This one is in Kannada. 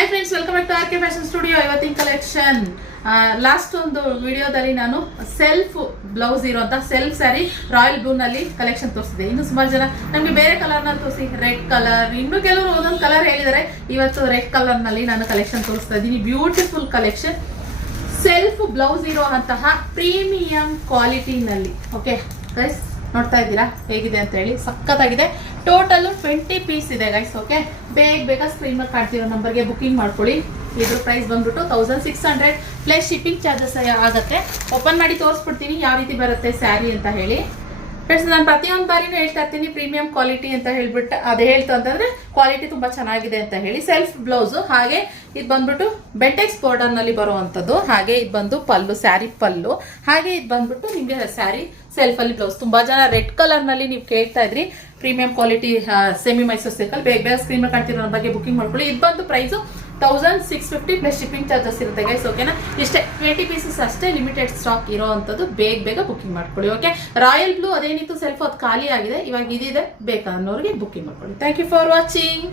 Hi friends, welcome back to R K fashion studio. ಇವತ್ತಿನ ಕಲೆಕ್ಷನ್ ಲಾಸ್ಟ್ ಒಂದು ವಿಡಿಯೋದಲ್ಲಿ ನಾನು ಸೆಲ್ಫ್ ಬ್ಲೌಸ್ ಇರೋಂಥ ಸೆಲ್ಫ್ ಸ್ಯಾರಿ ರಾಯಲ್ ಬ್ಲೂ ನಲ್ಲಿ ಕಲೆಕ್ಷನ್ ತೋರಿಸಿದೆ. ಇನ್ನು ಸುಮಾರು ಜನ ನಮಗೆ ಬೇರೆ ಕಲರ್ ನಲ್ಲಿ ತೋರಿಸಿ, ರೆಡ್ ಕಲರ್, ಇನ್ನು ಕೆಲವರು ಒಂದೊಂದು ಕಲರ್ ಹೇಳಿದ್ದಾರೆ. ಇವತ್ತು ರೆಡ್ ಕಲರ್ ನಲ್ಲಿ ನಾನು ಕಲೆಕ್ಷನ್ ತೋರಿಸ್ತಾ ಇದ್ದೀನಿ. ಬ್ಯೂಟಿಫುಲ್ ಕಲೆಕ್ಷನ್, ಸೆಲ್ಫ್ ಬ್ಲೌಸ್ ಇರುವಂತಹ ಪ್ರೀಮಿಯಂ ಕ್ವಾಲಿಟಿನಲ್ಲಿ. ಓಕೆ ಗೈಸ್, ನೋಡ್ತಾ ಇದ್ದೀರಾ ಹೇಗಿದೆ ಅಂತ ಹೇಳಿ, ಸಖತ್ತಾಗಿದೆ. ಟೋಟಲ್ 20 ಪೀಸ್ ಇದೆ ಗೈಸ್. ಓಕೆ, ಬೇಗ ಸ್ಕ್ರೀನ್ ಮೇಲೆ ಕಾಣ್ತಿರೋ ನಂಬರ್ಗೆ ಬುಕಿಂಗ್ ಮಾಡ್ಕೊಳ್ಳಿ. ಇದ್ರ ಪ್ರೈಸ್ ಬಂದ್ಬಿಟ್ಟು 1600 ಪ್ಲಸ್ ಶಿಪ್ಪಿಂಗ್ ಚಾರ್ಜಸ್ ಆಗುತ್ತೆ. ಓಪನ್ ಮಾಡಿ ತೋರಿಸ್ಬಿಡ್ತೀನಿ ಯಾವ ರೀತಿ ಬರುತ್ತೆ ಸ್ಯಾರಿ ಅಂತ ಹೇಳಿ. ಫ್ರೆಂಡ್ಸ್, ನಾನು ಪ್ರತಿಯೊಂದು ಬಾರಿನೂ ಹೇಳ್ತಾ ಇರ್ತೀನಿ ಪ್ರೀಮಿಯಂ ಕ್ವಾಲಿಟಿ ಅಂತ ಹೇಳ್ಬಿಟ್ಟು, ಅದೇ ಹೇಳ್ತು ಅಂತಂದ್ರೆ ಕ್ವಾಲಿಟಿ ತುಂಬಾ ಚೆನ್ನಾಗಿದೆ ಅಂತ ಹೇಳಿ. ಸೆಲ್ಫ್ ಬ್ಲೌಸ್, ಹಾಗೆ ಇದು ಬಂದ್ಬಿಟ್ಟು ಬೆಂಟೆಕ್ಸ್ ಬಾರ್ಡರ್ ನಲ್ಲಿ ಬರುವಂತದ್ದು. ಹಾಗೆ ಇದು ಬಂದು ಪಲ್ಲು, ಸ್ಯಾರಿ ಪಲ್ಲು. ಹಾಗೆ ಇದು ಬಂದ್ಬಿಟ್ಟು ನಿಮ್ಗೆ ಸ್ಯಾರಿ ಸೆಲ್ಫ್ ಅಲ್ಲಿ ಬ್ಲೌಸ್. ತುಂಬಾ ಜನ ರೆಡ್ ಕಲರ್ ನಲ್ಲಿ ನೀವು ಕೇಳ್ತಾ ಇದ್ರಿ premium quality semi Mysore silk. ಬೇಗ ಸ್ಕ್ರೀನ್ ಮೇಲೆ ಕಾಣ್ತಿರೋ ಬಗ್ಗೆ ಬುಕಿಂಗ್ ಮಾಡ್ಕೊಳ್ಳಿ. ಇದು ಬಂದು ಪ್ರೈಸ್ 1650 ಪ್ಲಸ್ ಶಿಪ್ಪಿಂಗ್ ಚಾರ್ಜಸ್ ಇರುತ್ತೆ ಗೈಸ್. ಓಕೆನಾ, ಇಷ್ಟೇ 20 ಪೀಸಸ್ ಅಷ್ಟೇ, ಲಿಮಿಟೆಡ್ ಸ್ಟಾಕ್ ಇರೋ ಅಂತದ್ದು. ಬೇಗ ಬುಕಿಂಗ್ ಮಾಡ್ಕೊಳ್ಳಿ. ಓಕೆ, ರಾಯಲ್ ಬ್ಲೂ ಅದೇನಿತ್ತು ಸೆಲ್ಫ್ ಅದು ಖಾಲಿ ಆಗಿದೆ. ಇವಾಗ ಇದಿದೆ, ಬೇಕಾದವ್ರಿಗೆ ಬುಕಿಂಗ್ ಮಾಡ್ಕೊಳ್ಳಿ. Thank you for watching.